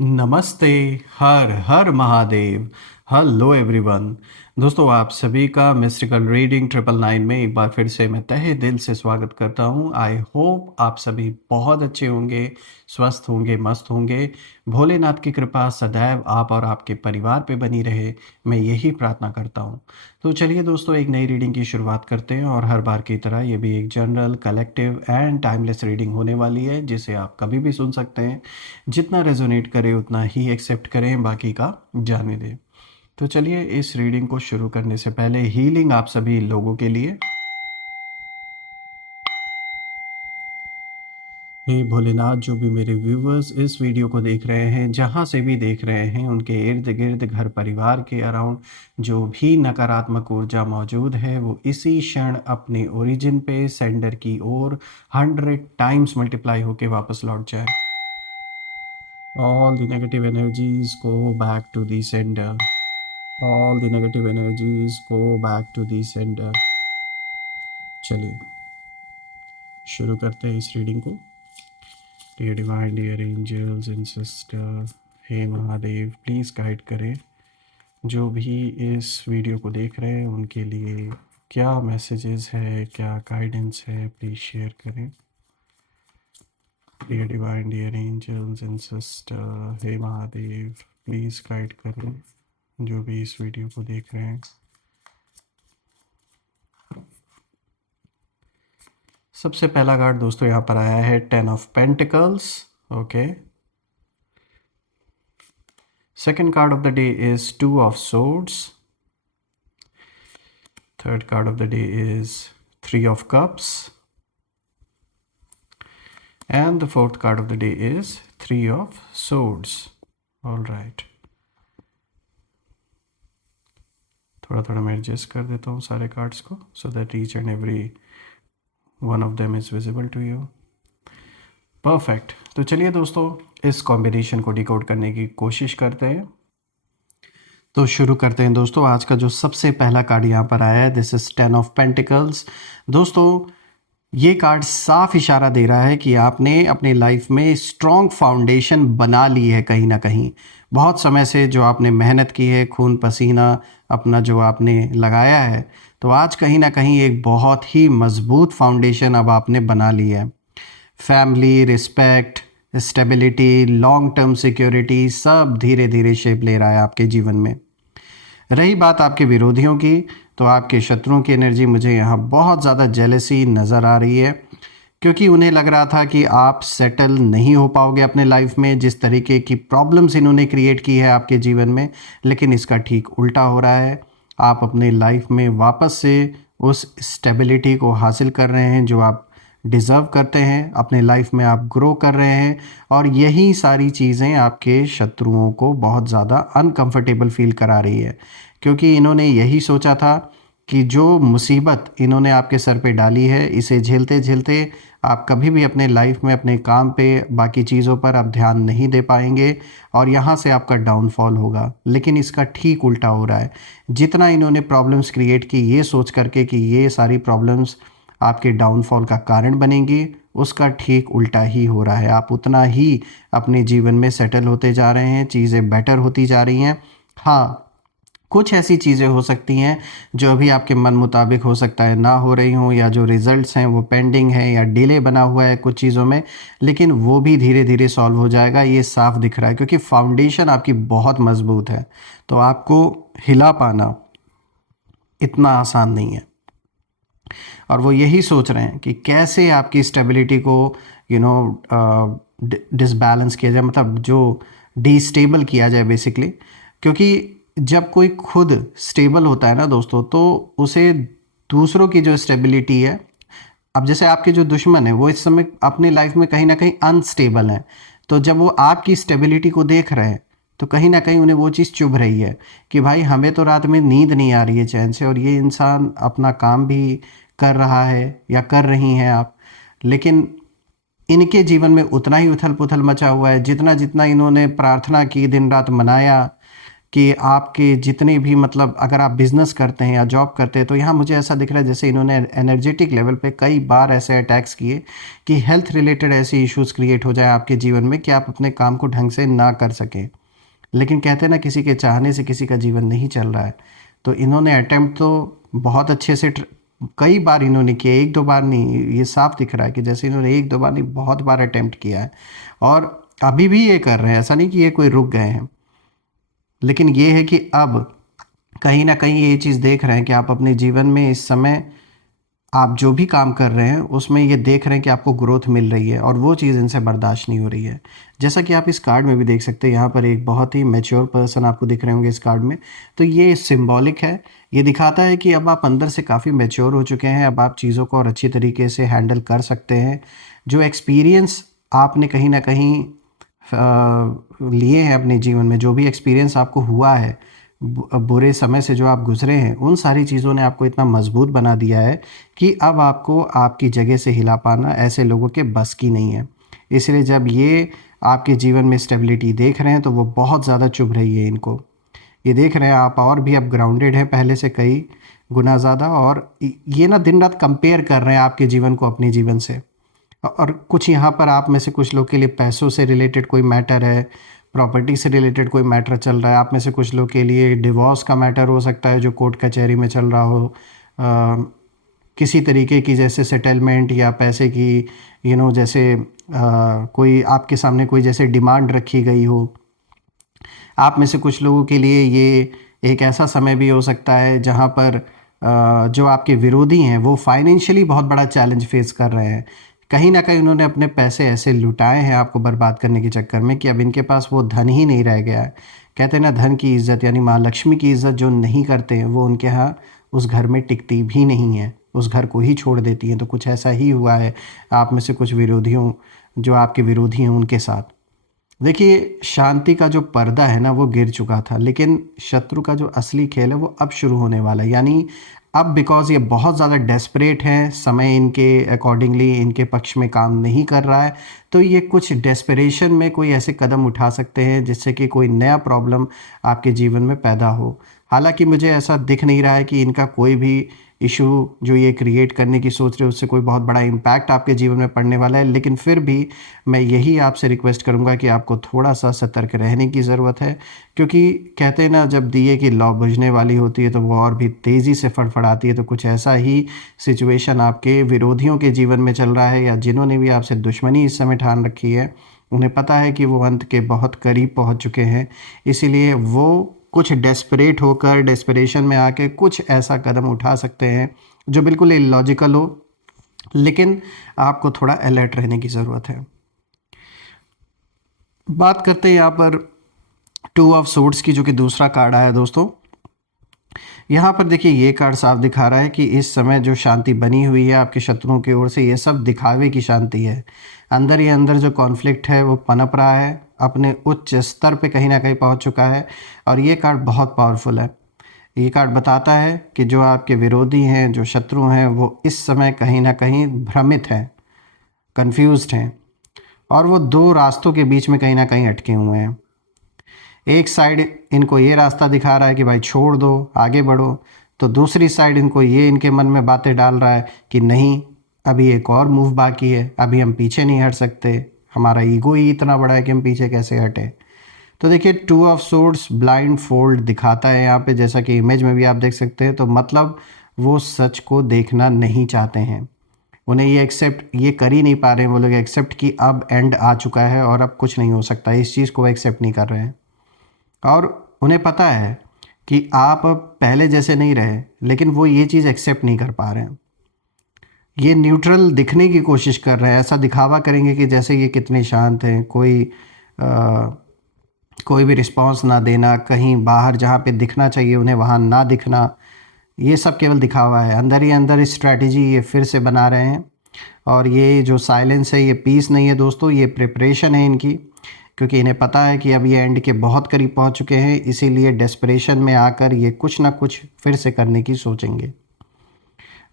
नमस्ते। हर हर महादेव। Hello everyone. दोस्तों, आप सभी का मिस्टिकल रीडिंग 999 में एक बार फिर से मैं तहे दिल से स्वागत करता हूं। आई होप आप सभी बहुत अच्छे होंगे, स्वस्थ होंगे, मस्त होंगे। भोलेनाथ की कृपा सदैव आप और आपके परिवार पे बनी रहे, मैं यही प्रार्थना करता हूं। तो चलिए दोस्तों, एक नई रीडिंग की शुरुआत करते हैं और हर बार की तरह ये भी एक general, collective and timeless reading होने वाली है, जिसे आप कभी भी सुन सकते हैं। जितना रेजोनेट करे उतना ही एक्सेप्ट करें, बाकी का जाने दें। तो चलिए इस रीडिंग को शुरू करने से पहले हीलिंग आप सभी लोगों के लिए। हे भोलेनाथ, जो भी मेरे व्यूवर्स इस वीडियो को देख रहे हैं, जहाँ से भी देख रहे हैं, उनके इर्द गिर्द, घर परिवार के अराउंड जो भी नकारात्मक ऊर्जा मौजूद है, वो इसी क्षण अपने ओरिजिन पे सेंडर की ओर 100 टाइम्स मल्टीप्लाई होके वापस लौट जाए। All the negative energies go back to the sender. All the negative energies go back to the sender. चलिए शुरू करते हैं इस रीडिंग को। Dear divine, dear angels and sister, हे महादेव, प्लीज़ गाइड करें जो भी इस वीडियो को देख रहे हैं उनके लिए क्या मैसेजेस है, क्या गाइडेंस है, प्लीज़ शेयर करें। Dear divine, dear angels and sister, हे महादेव, प्लीज़ गाइड करें जो भी इस वीडियो को देख रहे हैं। सबसे पहला कार्ड दोस्तों यहाँ पर आया है 10 of pentacles. Okay. Second card of the day is 2 of swords. Third card of the day is 3 of cups and the fourth card of the day is 3 of swords. All right, थोड़ा थोड़ा मैं adjust कर देता हूँ सारे cards को, so that each and every one of them is visible to you. Perfect. तो चलिए दोस्तों, इस कॉम्बिनेशन को डिकोड करने की कोशिश करते हैं। तो शुरू करते हैं दोस्तों। आज का जो सबसे पहला कार्ड यहाँ पर आया है, दिस इज 10 ऑफ पेंटिकल्स। दोस्तों, ये कार्ड साफ इशारा दे रहा है कि आपने अपनी लाइफ में स्ट्रॉन्ग फाउंडेशन बना ली है। कहीं ना कहीं बहुत समय से जो आपने मेहनत की है, खून पसीना अपना जो आपने लगाया है, तो आज कहीं ना कहीं एक बहुत ही मजबूत फाउंडेशन अब आपने बना ली है। Family, respect, stability, long term security सब धीरे धीरे शेप ले रहा है आपके जीवन में। रही बात आपके विरोधियों की, तो आपके शत्रुओं की एनर्जी मुझे यहाँ बहुत ज़्यादा जेलसी नज़र आ रही है, क्योंकि उन्हें लग रहा था कि आप सेटल नहीं हो पाओगे अपने लाइफ में। जिस तरीके की प्रॉब्लम्स इन्होंने क्रिएट की है आपके जीवन में, लेकिन इसका ठीक उल्टा हो रहा है। आप अपने लाइफ में वापस से उस स्टेबिलिटी को हासिल कर रहे हैं जो आप डिज़र्व करते हैं। अपने लाइफ में आप ग्रो कर रहे हैं और यही सारी चीज़ें आपके शत्रुओं को बहुत ज़्यादा अनकंफर्टेबल फील करा रही है, क्योंकि इन्होंने यही सोचा था कि जो मुसीबत इन्होंने आपके सर पे डाली है, इसे झेलते झेलते आप कभी भी अपने लाइफ में अपने काम पे, बाकी चीज़ों पर आप ध्यान नहीं दे पाएंगे और यहाँ से आपका डाउनफॉल होगा। लेकिन इसका ठीक उल्टा हो रहा है। जितना इन्होंने प्रॉब्लम्स क्रिएट की ये सोच करके कि ये सारी प्रॉब्लम्स आपके डाउनफॉल का कारण बनेंगी, उसका ठीक उल्टा ही हो रहा है। आप उतना ही अपने जीवन में सेटल होते जा रहे हैं, चीज़ें बेटर होती जा रही हैं। हाँ, कुछ ऐसी चीज़ें हो सकती हैं जो अभी आपके मन मुताबिक हो सकता है ना हो रही हों, या जो रिज़ल्ट्स हैं वो पेंडिंग है या डिले बना हुआ है कुछ चीज़ों में, लेकिन वो भी धीरे धीरे सॉल्व हो जाएगा। ये साफ दिख रहा है, क्योंकि फाउंडेशन आपकी बहुत मज़बूत है। तो आपको हिला पाना इतना आसान नहीं है। और वो यही सोच रहे हैं कि कैसे आपकी स्टेबिलिटी को डिसबैलेंस किया जाए, मतलब जो डिस्टेबल किया जाए बेसिकली। क्योंकि जब कोई खुद स्टेबल होता है ना दोस्तों, तो उसे दूसरों की जो स्टेबिलिटी है, अब जैसे आपके जो दुश्मन है वो इस समय अपनी लाइफ में कहीं ना कहीं अनस्टेबल है, तो जब वो आपकी स्टेबिलिटी को देख रहे हैं तो कहीं ना कहीं उन्हें वो चीज़ चुभ रही है कि भाई हमें तो रात में नींद नहीं आ रही है चैन से, और ये इंसान अपना काम भी कर रहा है या कर रही हैं आप, लेकिन इनके जीवन में उतना ही उथल पुथल मचा हुआ है जितना जितना इन्होंने प्रार्थना की, दिन रात मनाया कि आपके जितने भी मतलब अगर आप बिज़नेस करते हैं या जॉब करते हैं, तो यहाँ मुझे ऐसा दिख रहा है जैसे इन्होंने एनर्जेटिक लेवल पे कई बार ऐसे अटैक्स किए कि हेल्थ रिलेटेड ऐसे इश्यूज़ क्रिएट हो जाए आपके जीवन में कि आप अपने काम को ढंग से ना कर सकें। लेकिन कहते हैं ना, किसी के चाहने से किसी का जीवन नहीं चल रहा है। तो इन्होंने अटेम्प्ट तो बहुत अच्छे से कई बार इन्होंने किया, एक दो बार नहीं, ये साफ दिख रहा है कि जैसे इन्होंने एक दो बार नहीं, बहुत बार अटेम्प्ट किया है और अभी भी ये कर रहे हैं। ऐसा नहीं कि ये कोई रुक गए हैं, लेकिन ये है कि अब कहीं ना कहीं ये चीज़ देख रहे हैं कि आप अपने जीवन में इस समय आप जो भी काम कर रहे हैं उसमें ये देख रहे हैं कि आपको ग्रोथ मिल रही है और वो चीज़ इनसे बर्दाश्त नहीं हो रही है। जैसा कि आप इस कार्ड में भी देख सकते हैं, यहाँ पर एक बहुत ही मैच्योर पर्सन आपको दिख रहे होंगे इस कार्ड में। तो ये सिंबॉलिक है, ये दिखाता है कि अब आप अंदर से काफ़ी मैच्योर हो चुके हैं, अब आप चीज़ों को और अच्छी तरीके से हैंडल कर सकते हैं। जो एक्सपीरियंस आपने कहीं ना कहीं लिए हैं अपने जीवन में, जो भी एक्सपीरियंस आपको हुआ है, बुरे समय से जो आप गुजरे हैं, उन सारी चीज़ों ने आपको इतना मजबूत बना दिया है कि अब आपको आपकी जगह से हिला पाना ऐसे लोगों के बस की नहीं है। इसलिए जब ये आपके जीवन में स्टेबिलिटी देख रहे हैं तो वो बहुत ज़्यादा चुभ रही है इनको। ये देख रहे हैं आप और भी अब ग्राउंडेड हैं पहले से कई गुना ज़्यादा, और ये ना दिन रात कंपेयर कर रहे हैं आपके जीवन को अपने जीवन से। और कुछ यहाँ पर आप में से कुछ लोग के लिए पैसों से रिलेटेड कोई मैटर है, प्रॉपर्टी से रिलेटेड कोई मैटर चल रहा है। आप में से कुछ लोग के लिए डिवोर्स का मैटर हो सकता है जो कोर्ट कचहरी में चल रहा हो, किसी तरीके की जैसे सेटलमेंट या पैसे की जैसे कोई आपके सामने कोई जैसे डिमांड रखी गई हो। आप में से कुछ लोगों के लिए ये एक ऐसा समय भी हो सकता है जहाँ पर जो आपके विरोधी हैं वो फाइनेंशियली बहुत बड़ा चैलेंज फेस कर रहे हैं। कहीं ना कहीं उन्होंने अपने पैसे ऐसे लुटाए हैं आपको बर्बाद करने के चक्कर में कि अब इनके पास वो धन ही नहीं रह गया है। कहते हैं ना, धन की इज़्ज़त यानी माँ लक्ष्मी की इज़्ज़त जो नहीं करते हैं वो उनके यहाँ उस घर में टिकती भी नहीं है, उस घर को ही छोड़ देती हैं। तो कुछ ऐसा ही हुआ है आप में से कुछ विरोधियों, जो आपके विरोधी हैं उनके साथ। देखिए, शांति का जो पर्दा है ना वो गिर चुका था, लेकिन शत्रु का जो असली खेल है वो अब शुरू होने वाला है। यानी अब बिकॉज़ ये बहुत ज़्यादा डेस्परेट हैं, समय इनके अकॉर्डिंगली इनके पक्ष में काम नहीं कर रहा है, तो ये कुछ डेस्परेशन में कोई ऐसे कदम उठा सकते हैं जिससे कि कोई नया प्रॉब्लम आपके जीवन में पैदा हो। हालाँकि मुझे ऐसा दिख नहीं रहा है कि इनका कोई भी इशू जो ये क्रिएट करने की सोच रहे हैं उससे कोई बहुत बड़ा इम्पैक्ट आपके जीवन में पड़ने वाला है, लेकिन फिर भी मैं यही आपसे रिक्वेस्ट करूंगा कि आपको थोड़ा सा सतर्क रहने की ज़रूरत है। क्योंकि कहते हैं ना, जब दिए की लौ बुझने वाली होती है तो वो और भी तेज़ी से फड़फड़ाती है। तो कुछ ऐसा ही सिचुएशन आपके विरोधियों के जीवन में चल रहा है, या जिन्होंने भी आपसे दुश्मनी इस समय ठान रखी है, उन्हें पता है कि वो अंत के बहुत करीब पहुंच चुके हैं। इसीलिए वो कुछ डेस्परेट होकर, डेस्परेशन में आके कुछ ऐसा कदम उठा सकते हैं जो बिल्कुल इलॉजिकल हो, लेकिन आपको थोड़ा अलर्ट रहने की ज़रूरत है। बात करते हैं यहाँ पर टू ऑफ सोर्ड्स की, जो कि दूसरा कार्ड आया दोस्तों। यहाँ पर देखिए, ये कार्ड साफ दिखा रहा है कि इस समय जो शांति बनी हुई है आपके शत्रुओं की ओर से, ये सब दिखावे की शांति है। अंदर ही अंदर जो कॉन्फ्लिक्ट है वो पनप रहा है, अपने उच्च स्तर पे कहीं ना कहीं पहुँच चुका है। और ये कार्ड बहुत पावरफुल है। ये कार्ड बताता है कि जो आपके विरोधी हैं, जो शत्रु हैं, वो इस समय कहीं ना कहीं भ्रमित हैं, कंफ्यूज्ड हैं, और वो दो रास्तों के बीच में कहीं ना कहीं अटके हुए हैं। एक साइड इनको ये रास्ता दिखा रहा है कि भाई छोड़ दो, आगे बढ़ो, तो दूसरी साइड इनको ये इनके मन में बातें डाल रहा है कि नहीं, अभी एक और मूव बाकी है, अभी हम पीछे नहीं हट सकते, हमारा ईगो ही इतना बड़ा है कि हम पीछे कैसे हटे। तो देखिए, two of swords blind fold दिखाता है यहाँ पे, जैसा कि इमेज में भी आप देख सकते हैं। तो मतलब वो सच को देखना नहीं चाहते हैं, उन्हें ये एक्सेप्ट ये कर ही नहीं पा रहे हैं। वो लोग एक्सेप्ट कि अब एंड आ चुका है और अब कुछ नहीं हो सकता, इस चीज़ को एक्सेप्ट नहीं कर रहे हैं। और उन्हें पता है कि आप अब पहले जैसे नहीं रहे, लेकिन वो ये चीज़ एक्सेप्ट नहीं कर पा रहे हैं। ये न्यूट्रल दिखने की कोशिश कर रहे हैं, ऐसा दिखावा करेंगे कि जैसे ये कितने शांत हैं, कोई भी रिस्पांस ना देना, कहीं बाहर जहाँ पे दिखना चाहिए उन्हें वहाँ ना दिखना, ये सब केवल दिखावा है। अंदर ही अंदर स्ट्रैटेजी ये फिर से बना रहे हैं। और ये जो साइलेंस है, ये पीस नहीं है दोस्तों, ये प्रिपरेशन है इनकी, क्योंकि इन्हें पता है कि अब ये एंड के बहुत करीब पहुंच चुके हैं। इसीलिए डेस्परेशन में आकर ये कुछ ना कुछ फिर से करने की सोचेंगे।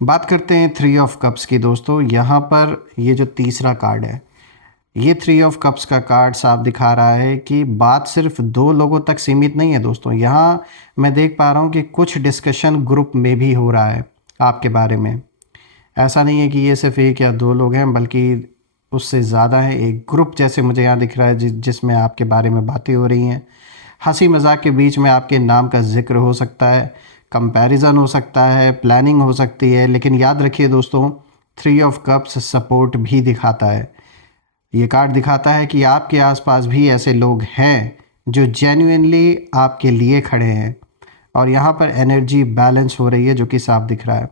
बात करते हैं थ्री ऑफ कप्स की दोस्तों। यहाँ पर ये जो तीसरा कार्ड है, ये 3 ऑफ कप्स का कार्ड साफ दिखा रहा है कि बात सिर्फ 2 लोगों तक सीमित नहीं है दोस्तों। यहाँ मैं देख पा रहा हूँ कि कुछ डिस्कशन ग्रुप में भी हो रहा है आपके बारे में। ऐसा नहीं है कि ये सिर्फ 1 या 2 लोग हैं, बल्कि उससे ज़्यादा है। एक ग्रुप जैसे मुझे यहाँ दिख रहा है जिसमें आपके बारे में बातें हो रही हैं। हंसी मजाक के बीच में आपके नाम का जिक्र हो सकता है, कंपैरिजन हो सकता है, प्लानिंग हो सकती है। लेकिन याद रखिए दोस्तों, 3 ऑफ कप्स सपोर्ट भी दिखाता है। ये कार्ड दिखाता है कि आपके आसपास भी ऐसे लोग हैं जो जेन्युइनली आपके लिए खड़े हैं, और यहाँ पर एनर्जी बैलेंस हो रही है जो कि साफ दिख रहा है।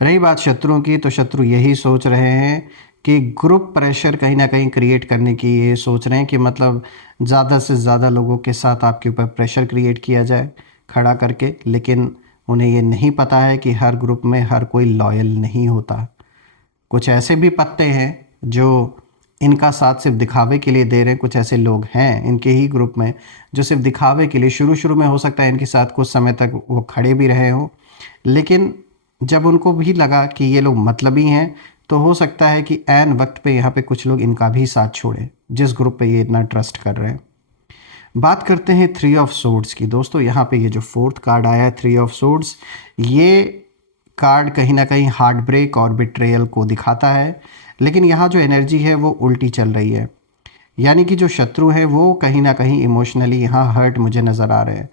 रही बात शत्रुओं की, तो शत्रु यही सोच रहे हैं कि ग्रुप प्रेशर कहीं ना कहीं क्रिएट करने की ये सोच रहे हैं कि मतलब ज़्यादा से ज़्यादा लोगों के साथ आपके ऊपर प्रेशर क्रिएट किया जाए खड़ा करके। लेकिन उन्हें ये नहीं पता है कि हर ग्रुप में हर कोई लॉयल नहीं होता। कुछ ऐसे भी पत्ते हैं जो इनका साथ सिर्फ दिखावे के लिए दे रहे हैं। कुछ ऐसे लोग हैं इनके ही ग्रुप में जो सिर्फ दिखावे के लिए शुरू शुरू में हो सकता है इनके साथ कुछ समय तक वो खड़े भी रहे हों, लेकिन जब उनको भी लगा कि ये लोग मतलबी हैं, तो हो सकता है कि ऐन वक्त पे यहाँ पे कुछ लोग इनका भी साथ छोड़ें जिस ग्रुप पे ये इतना ट्रस्ट कर रहे हैं। बात करते हैं 3 ऑफ सोर्ड्स की दोस्तों। यहाँ पे ये जो 4th कार्ड आया है 3 ऑफ सोर्ड्स, ये कार्ड कहीं ना कहीं हार्ट ब्रेक और बिट्रेयल को दिखाता है। लेकिन यहाँ जो एनर्जी है वो उल्टी चल रही है, यानी कि जो शत्रु है वो कहीं ना कहीं इमोशनली यहाँ हर्ट मुझे नज़र आ रहे हैं।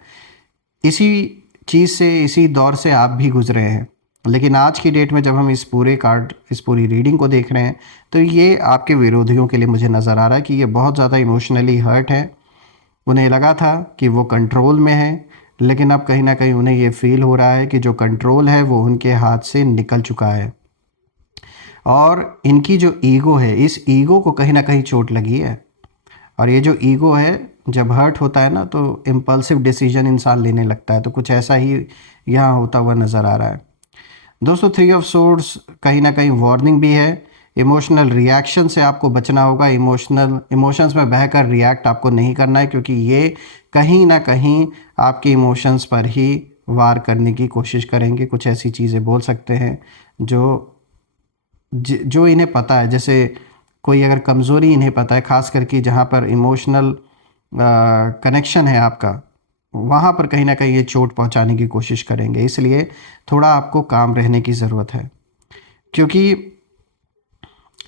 इसी चीज़ से, इसी दौर से आप भी गुजरे हैं। लेकिन आज की डेट में जब हम इस पूरी रीडिंग को देख रहे हैं, तो ये आपके विरोधियों के लिए मुझे नज़र आ रहा है कि ये बहुत ज़्यादा इमोशनली हर्ट है। उन्हें लगा था कि वो कंट्रोल में है, लेकिन अब कहीं ना कहीं उन्हें ये फील हो रहा है कि जो कंट्रोल है वो उनके हाथ से निकल चुका है। और इनकी जो ईगो है, इस ईगो को कहीं ना कहीं चोट लगी है। और ये जो ईगो है जब हर्ट होता है ना, तो इम्पल्सिव डिसीजन इंसान लेने लगता है। तो कुछ ऐसा ही यहाँ होता हुआ नज़र आ रहा है दोस्तों। 3 ऑफ सोर्ड्स कहीं ना कहीं वार्निंग भी है। इमोशनल रिएक्शन से आपको बचना होगा। इमोशंस में बहकर रिएक्ट आपको नहीं करना है, क्योंकि ये कहीं ना कहीं आपके इमोशंस पर ही वार करने की कोशिश करेंगे। कुछ ऐसी चीज़ें बोल सकते हैं जो इन्हें पता है। जैसे कोई अगर कमज़ोरी इन्हें पता है, ख़ास करके जहाँ पर इमोशनल कनेक्शन है आपका, वहाँ पर कहीं ना कहीं ये चोट पहुँचाने की कोशिश करेंगे। इसलिए थोड़ा आपको काम रहने की ज़रूरत है, क्योंकि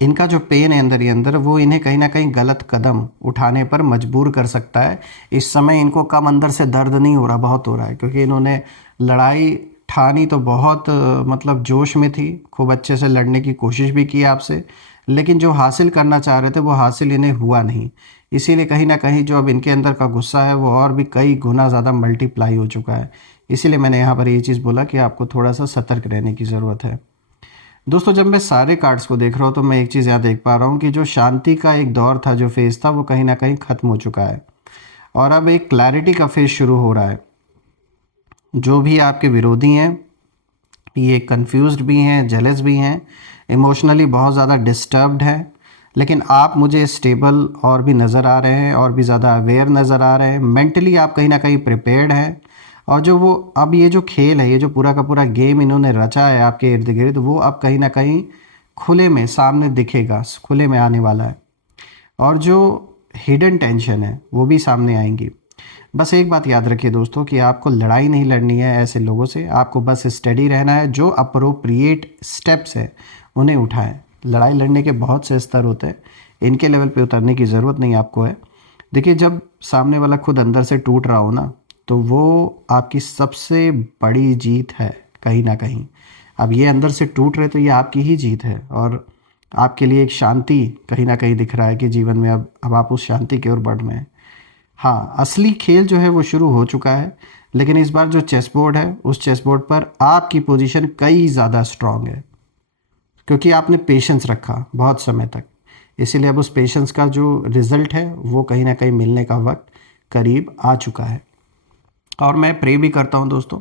इनका जो पेन है अंदर ही अंदर, वो इन्हें कहीं ना कहीं गलत कदम उठाने पर मजबूर कर सकता है। इस समय इनको कम अंदर से दर्द नहीं हो रहा, बहुत हो रहा है, क्योंकि इन्होंने लड़ाई ठानी तो बहुत मतलब जोश में थी, खूब अच्छे से लड़ने की कोशिश भी की आपसे, लेकिन जो हासिल करना चाह रहे थे वो हासिल इन्हें हुआ नहीं। इसीलिए कहीं ना कहीं जो अब इनके अंदर का गुस्सा है वो और भी कई गुना ज़्यादा मल्टीप्लाई हो चुका है। इसीलिए मैंने यहाँ पर ये चीज़ बोला कि आपको थोड़ा सा सतर्क रहने की ज़रूरत है दोस्तों। जब मैं सारे कार्ड्स को देख रहा हूँ तो मैं एक चीज़ यहाँ देख पा रहा हूँ कि जो शांति का एक दौर था, जो फेज़ था, वो कहीं ना कहीं ख़त्म हो चुका है, और अब एक क्लैरिटी का फेज़ शुरू हो रहा है। जो भी आपके विरोधी हैं ये कंफ्यूज्ड भी हैं, जेलस भी हैं, इमोशनली बहुत ज़्यादा डिस्टर्ब्ड हैं, लेकिन आप मुझे स्टेबल और भी नज़र आ रहे हैं, और भी ज़्यादा अवेयर नज़र आ रहे हैं। मेंटली आप कहीं ना कहीं प्रिपेयर्ड हैं, और जो वो अब ये जो खेल है, ये जो पूरा का पूरा गेम इन्होंने रचा है आपके इर्द गिर्द, वो अब कहीं ना कहीं खुले में सामने दिखेगा, खुले में आने वाला है। और जो हिडन टेंशन है वो भी सामने आएंगी। बस एक बात याद रखिए दोस्तों कि आपको लड़ाई नहीं लड़नी है ऐसे लोगों से, आपको बस स्टडी रहना है। जो अप्रोप्रिएट स्टेप्स है उन्हें उठाएं। लड़ाई लड़ने के बहुत से स्तर होते हैं, इनके लेवल पे उतरने की ज़रूरत नहीं आपको है। देखिए, जब सामने वाला खुद अंदर से टूट रहा हो ना, तो वो आपकी सबसे बड़ी जीत है कहीं ना कहीं। अब ये अंदर से टूट रहे तो ये आपकी ही जीत है, और आपके लिए एक शांति कहीं ना कहीं दिख रहा है कि जीवन में अब आप उस शांति की ओर बढ़ रहे हैं। हाँ, असली खेल जो है वो शुरू हो चुका है, लेकिन इस बार जो चेस बोर्ड है, उस चेस बोर्ड पर आपकी पोजीशन कई ज़्यादा स्ट्रांग है, क्योंकि आपने पेशेंस रखा बहुत समय तक। इसीलिए अब उस पेशेंस का जो रिज़ल्ट है वो कहीं ना कहीं मिलने का वक्त करीब आ चुका है। और मैं प्रे भी करता हूँ दोस्तों,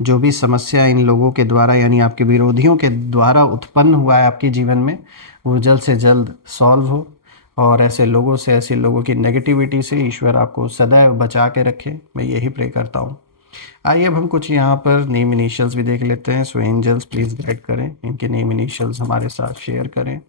जो भी समस्या इन लोगों के द्वारा, यानी आपके विरोधियों के द्वारा उत्पन्न हुआ है आपके जीवन में, वो जल्द से जल्द सॉल्व हो, और ऐसे लोगों से, ऐसे लोगों की नेगेटिविटी से ईश्वर आपको सदैव बचा के रखे। मैं यही प्रे करता हूँ। आइए अब हम कुछ यहाँ पर नेम इनिशियल्स भी देख लेते हैं। सो एंजल्स प्लीज़ गाइड करें, इनके नेम इनिशियल्स हमारे साथ शेयर करें।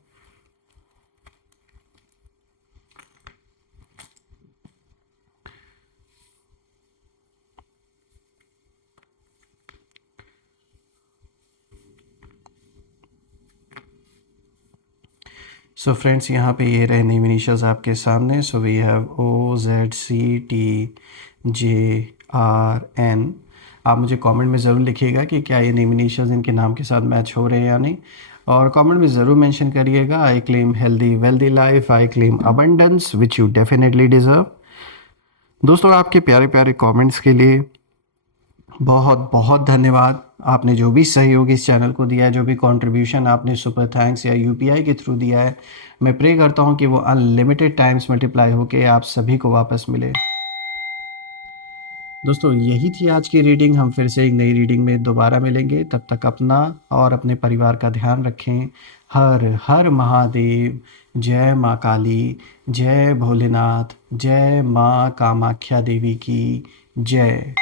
सो फ्रेंड्स यहाँ पे ये रहे नेम इनिशियल्स आपके सामने. So we have OZCTJRN. आप मुझे कमेंट में ज़रूर लिखिएगा कि क्या ये नेम इनिशियल्स इनके नाम के साथ मैच हो रहे हैं या नहीं, और कमेंट में ज़रूर मेंशन करिएगा. I claim healthy wealthy life, I claim abundance which you definitely deserve. दोस्तों आपके प्यारे प्यारे कमेंट्स के लिए बहुत बहुत धन्यवाद. आपने जो भी सहयोग इस चैनल को दिया है, जो भी कंट्रीब्यूशन आपने सुपर थैंक्स या यूपीआई के थ्रू दिया है, मैं प्रे करता हूँ कि वो अनलिमिटेड टाइम्स मल्टीप्लाई होके आप सभी को वापस मिले. दोस्तों यही थी आज की रीडिंग. हम फिर से एक नई रीडिंग में दोबारा मिलेंगे. तब तक अपना और अपने परिवार का ध्यान रखें. हर हर महादेव. जय माँ काली. जय भोलेनाथ. जय माँ कामाख्या देवी की जय.